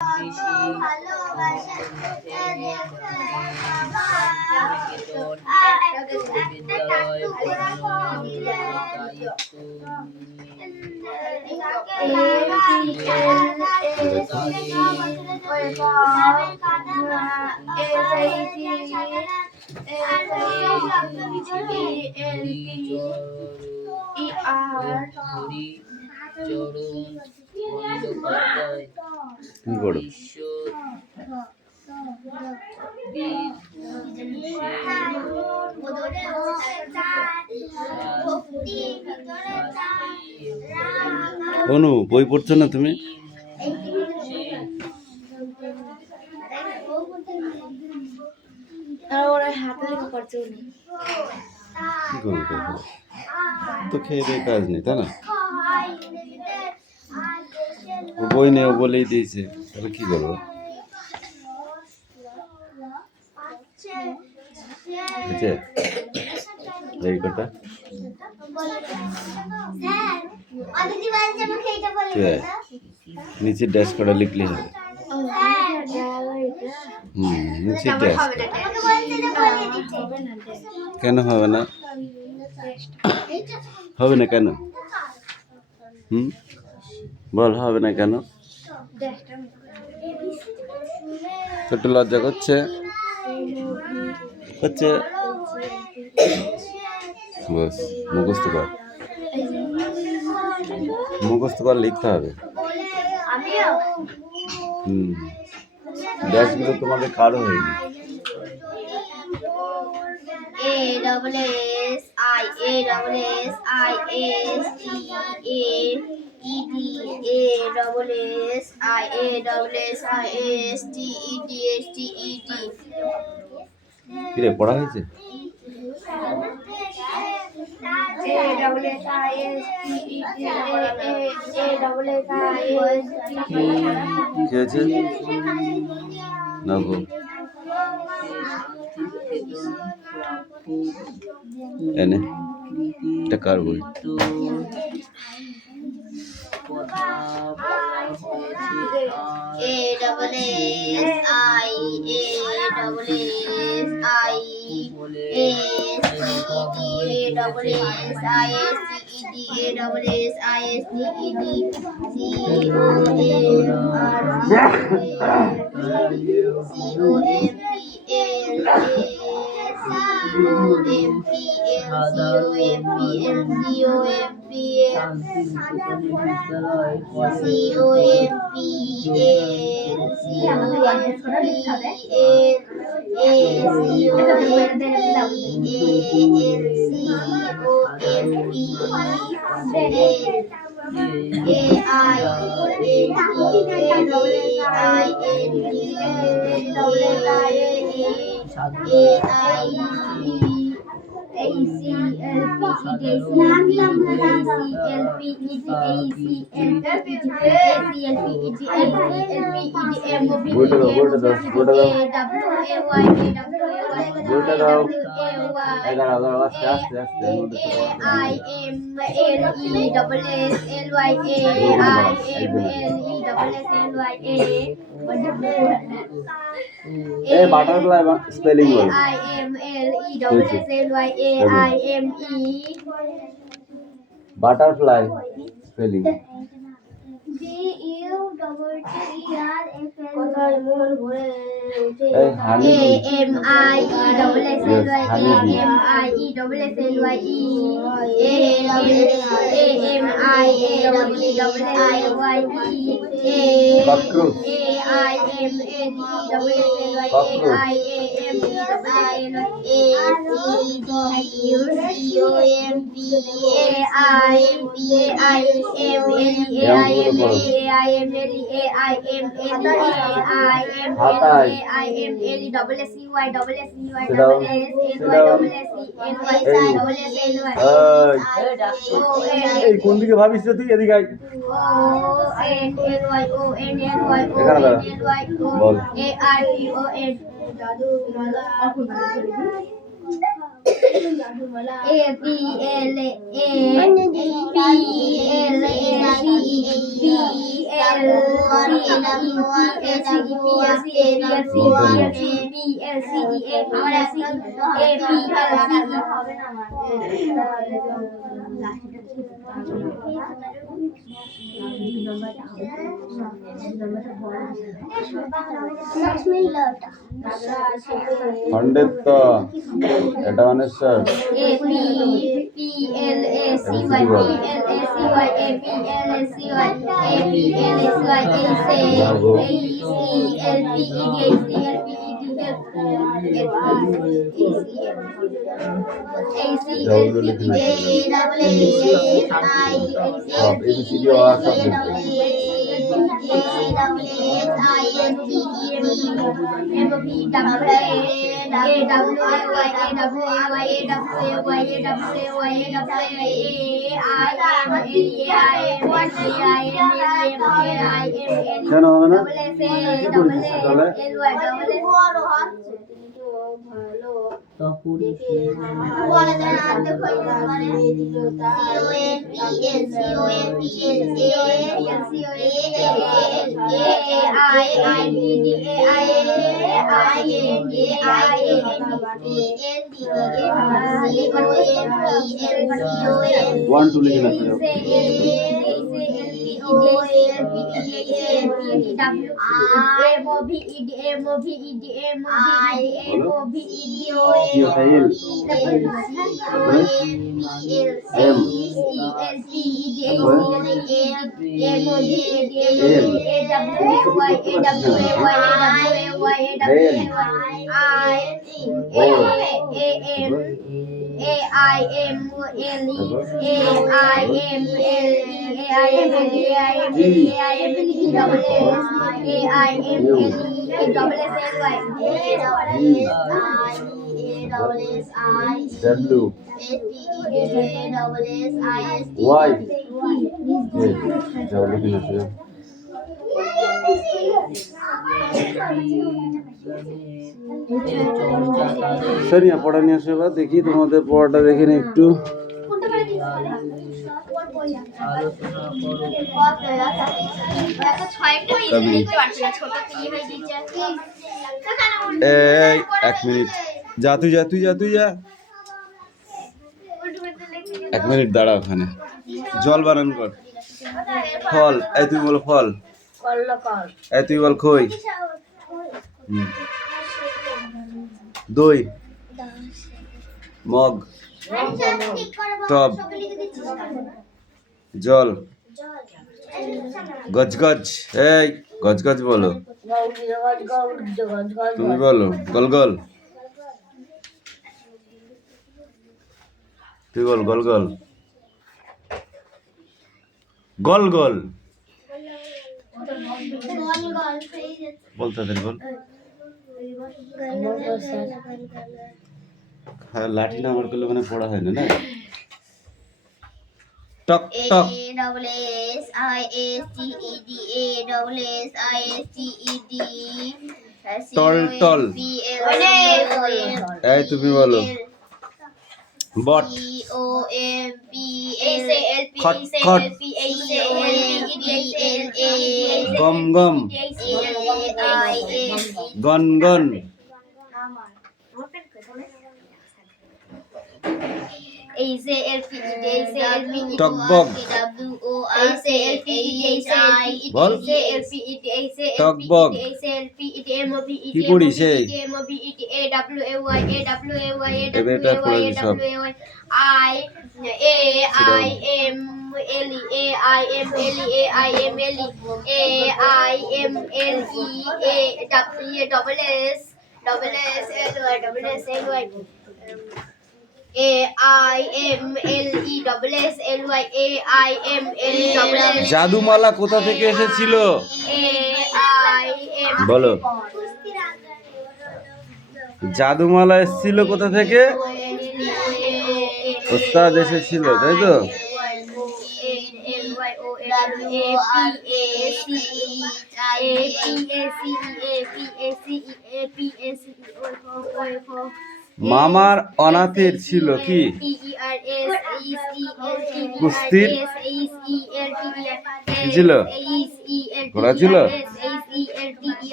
বেশি বিদ্যালয় কি করো? অনু, বই পড়ছো না তুমি? তো খেয়ে দিয়ে কাজ নেই, তাই না? বই নেই বলেই দিয়েছে, তাহলে কি করবো? এই কথা নিচে ড্যাশ করা লিখলে হবে। নিচে ড্যাশ কেন হবে না? হবে না কেন? বল হবে না কেন? একটু লজ্জা করছে হচ্ছে। বস মুখস্থ কর, মুখস্থ কর, লিখতে হবে। ড্যাশগুলো তোমাদের কারো হয়নি। কিরে পড়া হয়েছে? কি হয়েছে না গো? এনে এটা কার বই? বাটারফ্লাই স্পেলিং বল। বাটারফ্লাই স্পেলিং কোন দিকে ভাবিস তুই? এদিকে বল। খণ্ডেত্ব এটা অনেশ্বর ডাব্লিউ লিখে না সব এবিসিডি আর সব কেন হবে না কি করেছিস তাহলে ওয়ান টু লিখে না W Y যাও লিখে না শুয়ে সরিয়া পড়া নিয়ে আসো এবার দেখি তোমাদের পড়াটা দেখে নি একটু এই এক মিনিট যা তুই যা 1 মিনিট দাঁড়া ওখানে জল বানান কর ফল এই তুই বল ফল এই তুই বল খই দই মগ টব জল গজগজ এই গজগজ বলো তুমি বলো গলগল তুই বল গলগল গলগল বল তাদের বল হ্যাঁ লাঠি না আমার করলে মানে পড়া হয় না টক টক টল টল এই তুমি বলো বট খট খট গম গম গন গন টকবক বল টকবক কি পড়িস এটা পড়ে সব জাদুমালা কোথা থেকে এসেছিল বলো জাদুমালা এসেছিল কোথা থেকে ওস্তাদ এসেছিল তাই তো মামার অনাথের ছিল কি? কুস্তির কি ছিল? ঘোড়া ছিল।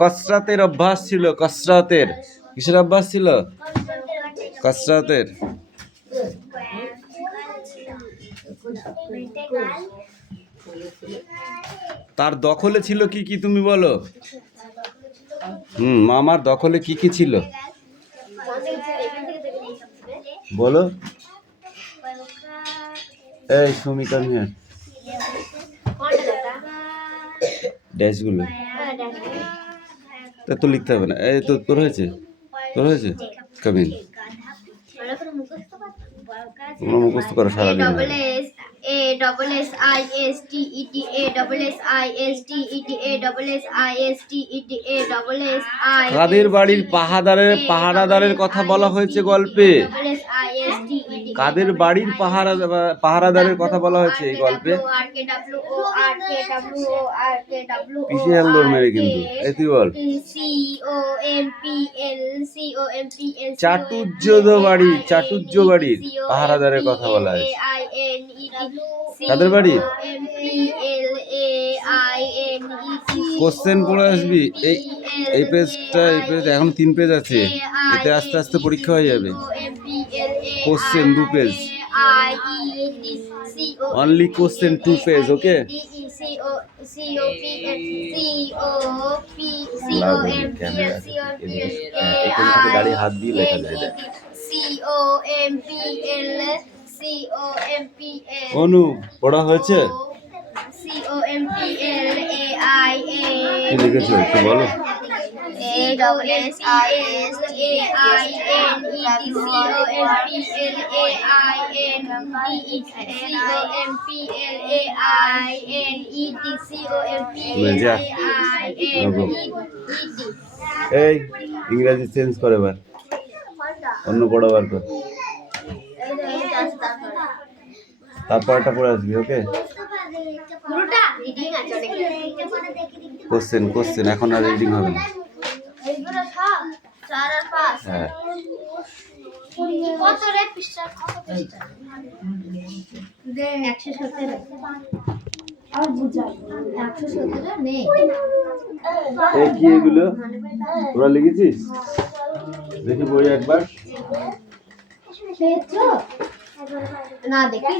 কসরতের অভ্যাস ছিল। কসরতের কিসের অভ্যাস ছিল? কসরতের। তার দখলে ছিল কি কি তুমি বলো? মামার দখলে কি কি ছিল বলো? এই সুমিকা মিয়া ড্যাশগুলো তা তো লিখতে হবে না। এই তো তোর হয়েছে কামিন মুখস্থ করো সারাদিন। কাদের বাড়ির পাহারাদারের কথা বলা হয়েছে গল্পে? কাদের বাড়ির পাহারাদারের কথা বলা হয়েছে এই গল্পে? পিছিয়ে আনলোর মেরে কিন্তু এই তুই বল। চাটুর্য বাড়ির পাহারাদারের কথা বলা হয়েছে। কাদের বাড়ি? কোশ্চেন পড়ে আসবি। এই পেজটা এখন 3 পেজ আছে, এতে আস্তে আস্তে পরীক্ষা হয়ে যাবে। Question 2 page, only question 2 page. Okay, গাড়ি হাত দিয়ে লেখা যায়। অনু পড়া হয়েছে? কি লিখেছো একটু বলো। এই ইংরেজি চেঞ্জ করে এবার, অন্য পড়া বার কর, তারপরটা পড়ে আসবি। ওকে, কোশ্চেন এখন আর রিডিং হবে না। হ্যাঁ, কি এগুলো তোরা লিখেছিস? দেখি বই একবার। না দেখি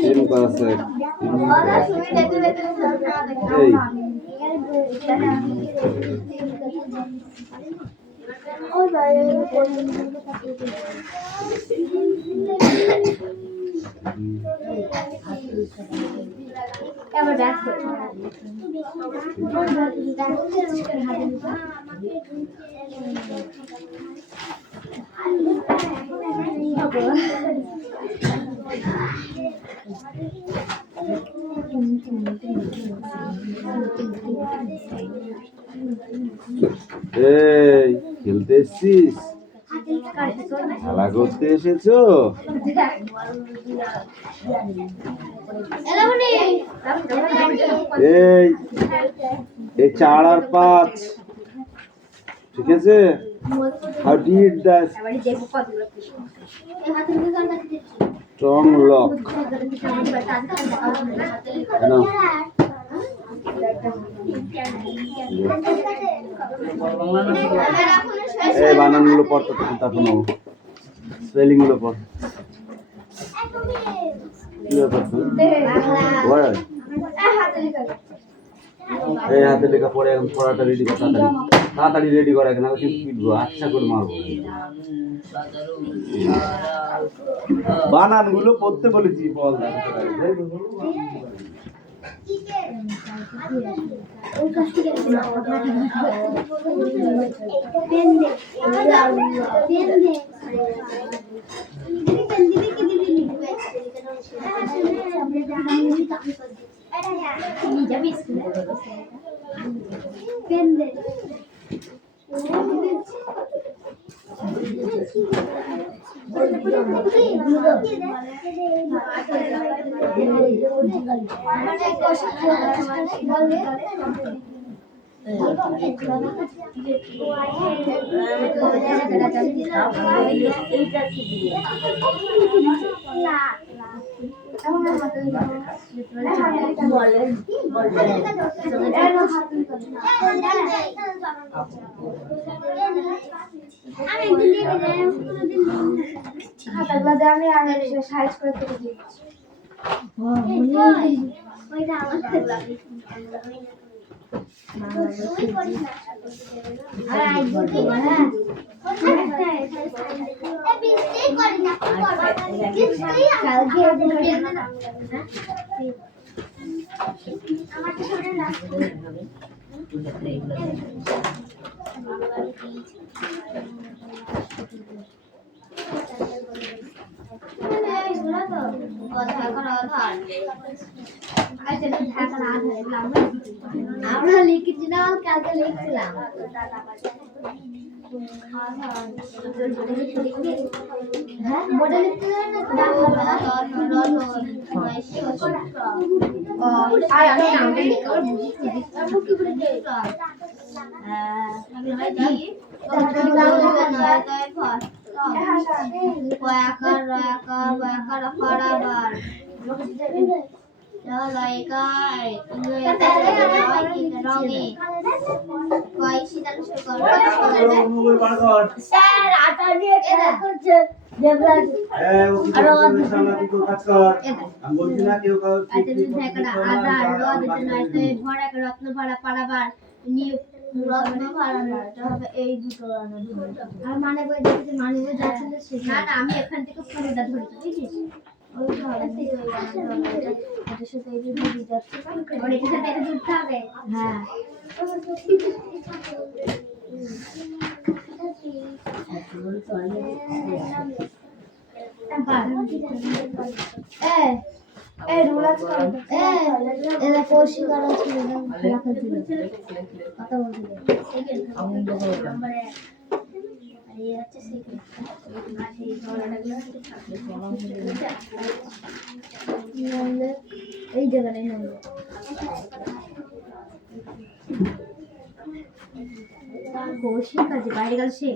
খেলতে এসছিস? খেলা করতে এসেছো? এই 4 আর 5, ঠিক আছে? How do you do strong lock? এই বানানগুলো পড়তে তো তখন স্পেলিং গুলো পড়। এই হাতে লেখা পড়ে, এখন পড়াটা রেডি কর, তাড়াতাড়ি রেডি কর, এখন কিন্তু পিটবো, আচ্ছা করে মারবো। বানানগুলো পড়তে বলেছি, বল। খাতাগুলো আমি আগে সাইজ করে তুলে দিচ্ছি। আমরা লিখেছিলাম, কালকে লিখছিলাম। হ্যাঁ, মোটা লিখতে হয় না? আর আমি নামটা লিখে স্যার আটা নিয়ে খেলা করছে দেবরাজ। এই দুটো আর মানে বই দেখতে মানে বই যাচ্ছে না না, আমি এখান থেকে পুরোটা ধরেছি বুঝছিস? হ্যাঁ এই জায়গাটাই নামবে। কৌশিক আছে বাইরে গেল সে।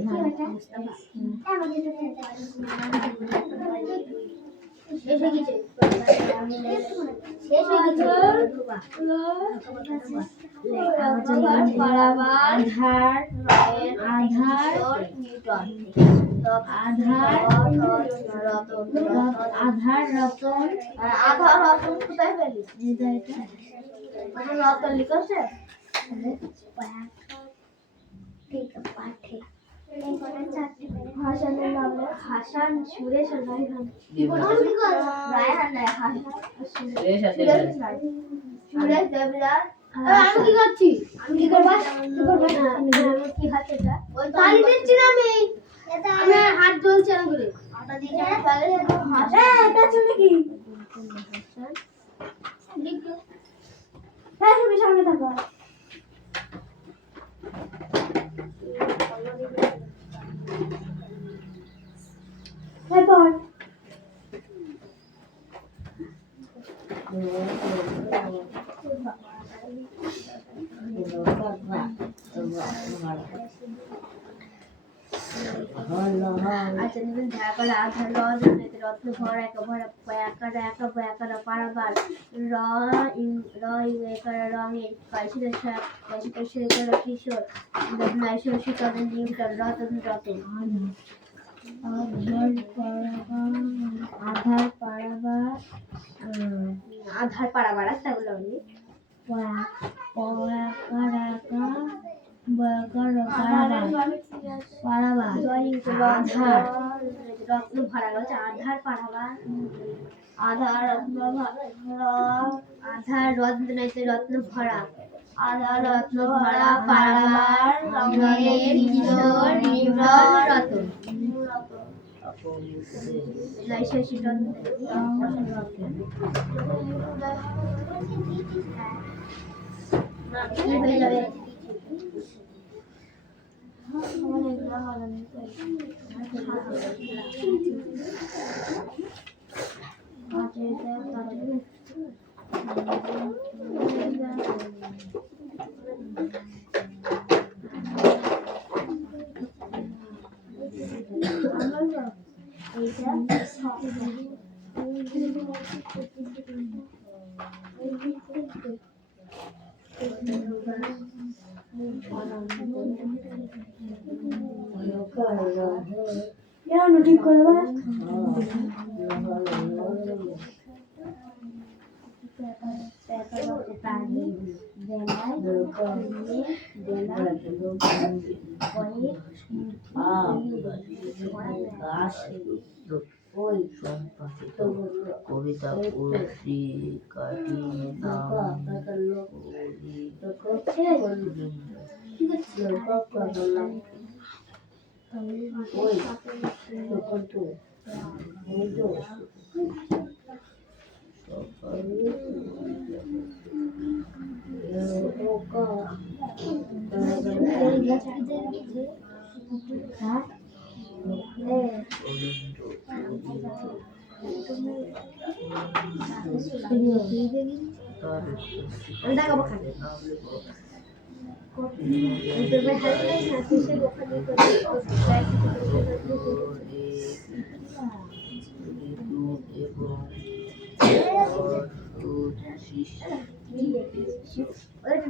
আধার রতন কোথায় পেলি? রতন লিখছে হাসানের নাম হাসান, সুরেশ আর রায়হান। সুরেশ দেবরাজ। আমি কি করছি? আমি কি করব? কি হাতে এটা? তালি দিচ্ছি না আমি। আমি হাত জ্বলছে না করে। আটা দিয়ে তাহলে এটা চলে কি? লিখ। হ্যাঁ তুমি সামনে থাকো। তারপর আচ্ছা নিবেন ঢাকালে আধার রত্ন ভর একা ভরা একারা একা একারা পারাবার র একারা রঙের কাশিদের কাশিদের কিশোর নাইশোর শিকারের নিউটন রতন রতন আধার পারাবার আচ্ছা বলো আমি রত্ন ভরা গেছে আধার পারাবার আধার রত্ন নাইতে রত্ন ভরা আধার রত্ন ভরা পারাবার রঙের কিশোর নির্মল রতন হয়ে যাবে। ঠিক করে কবিতা উর্দি কাটি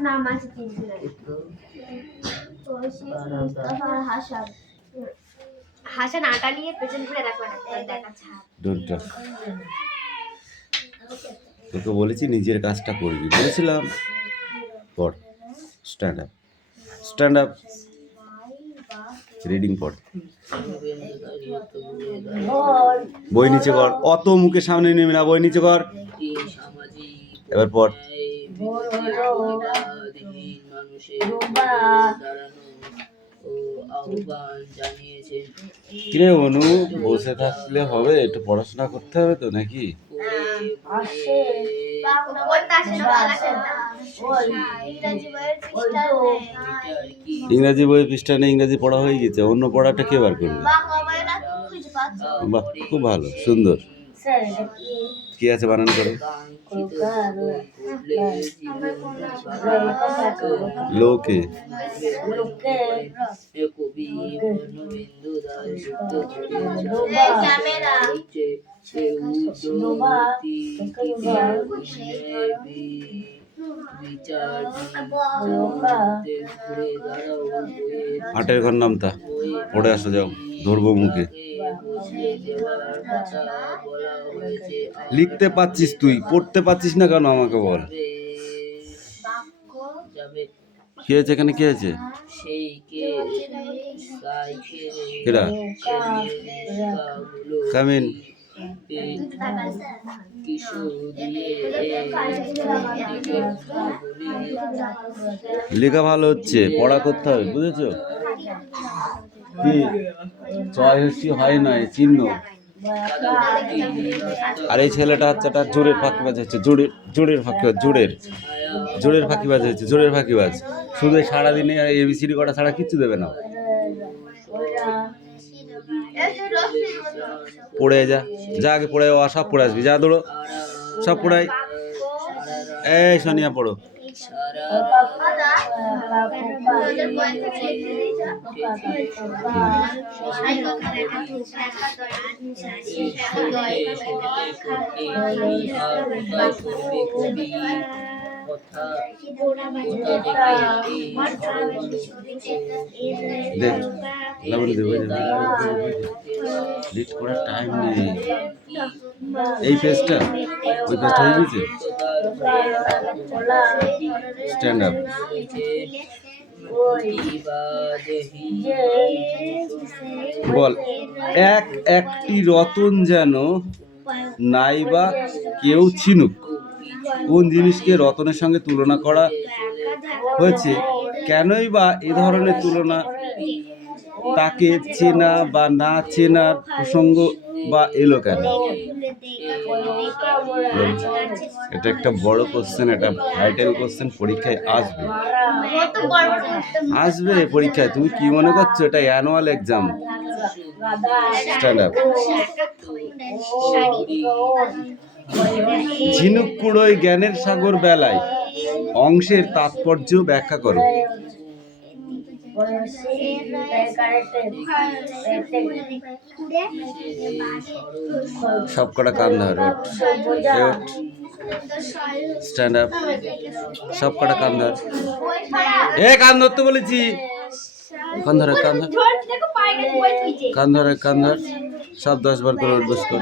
নাম আছে হাসান আটা নিয়ে পেছন ঘুরে রাখবেন দেখাচ্ছে ডোন্ট টাচ। তোকে বলেছি নিজের কাজটা করবি, বলেছিলাম। পড়, stand up, stand up, reading পড়। বই নিচে কর, অত মুখের সামনে নেমে না, বই নিচে কর। এবার পড়। কিরে অনু, বসে থাকলে হবে? একটু পড়াশোনা করতে হবে তো নাকি? ইংরাজি বইয়ের পৃষ্ঠা নেই, ইংরাজি পড়া হয়ে গেছে, অন্য পড়াটা কে বার করবে? বাহ, খুব ভালো, সুন্দর। কি আছে বানান করে? লোকে আটের ঘর নামতা পড়ে আসো, যাও, ধরবো মুখে। লিখতে পাচ্ছিস তুই, পড়তে পাচ্ছিস না কেন আমাকে বল। কি আছে এখানে, কি আছে? কেডা? কামিন। লেখা ভালো হচ্ছে, পড়া করতে হবে, বুঝেছো? কি চয়সী হয় নয়, চিহ্ন। আর এই ছেলেটা হচ্ছে একটা জোরের ফাঁকিবাজ হচ্ছে, জোরের ফাঁকিবাজ, জোরের ফাঁকিবাজ হচ্ছে, জোরের ফাঁকিবাজ। শুধু সারাদিনে এবিসিডি করা ছাড়া কিচ্ছু দেবে না। পড়ে যা, যা আগে পড়ে, সব পড়ে আসবি, যা দৌড়ো, সব পড়াই। এই সোনিয়া পড়ো। দেখ লাবণ দেবো, লিট করার টাইম নেই। এই পেজটা, ওই পেজটা হয়ে গেছে। Stand up. বল, এক একটি রতন যেন নাইবা কেউ চিনুক। কোন জিনিসকে রতনের সঙ্গে তুলনা করা হয়েছে, কেনই বা এ ধরনের তুলনা? তাকে চেনা বা না চেনার প্রসঙ্গ বা এলো কেন? এটা একটা বড় কোশ্চেন, এটা ভাইটাল কোশ্চেন, পরীক্ষায় আসবে, আসবে পরীক্ষায়। তুমি কি মনে করছো এটা অ্যানুয়াল এক্সাম? Stand up. ঝিনুক কুড়োয় জ্ঞানের সাগর বেলায় অংশের তাৎপর্য ব্যাখ্যা করো। সবকটা কান ধর, স্ট্যান্ড আপ, সব কটা কান ধর। এ কান ধরতে বলেছি, কান ধরে কান ধর, কান ধরে কান ধর, সব 10 বার করে উঠবস কর।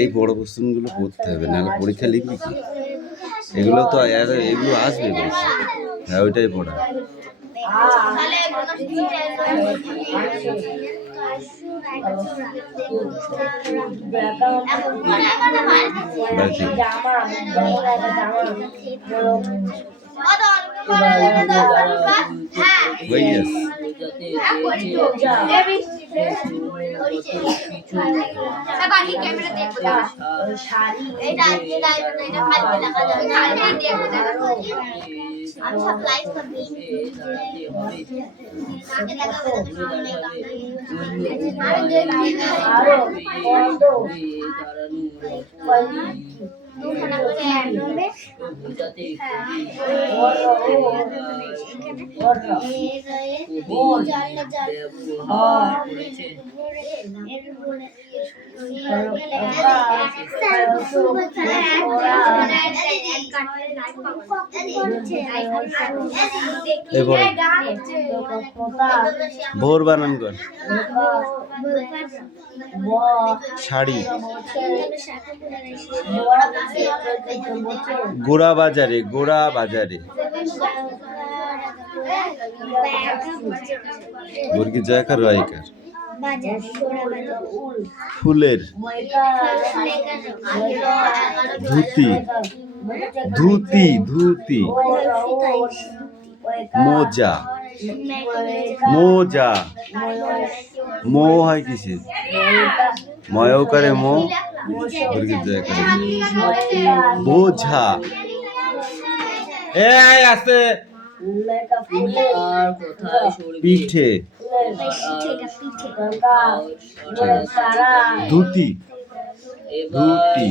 এই বড় কোশ্চেনগুলো করতে হবে, নাহলে পরীক্ষা লিখবি কি? এগুলো তো এগুলো আসবে পরীক্ষা। হ্যাঁ ওইটাই পড়া। ভোর বানান কর। শাড়ি, গোড়া বাজারে, গোড়া বাজারে, মুরগি জয়কার রায়কার, ফুলের, ধুতি, ধুতি ধুতি, মোজা, মোজা, মো হয় কিসে? ময়ও করে মো, মুরগির জয়কার, বোঝা। এই আছে পিঠে, ধুতি, ধুতি,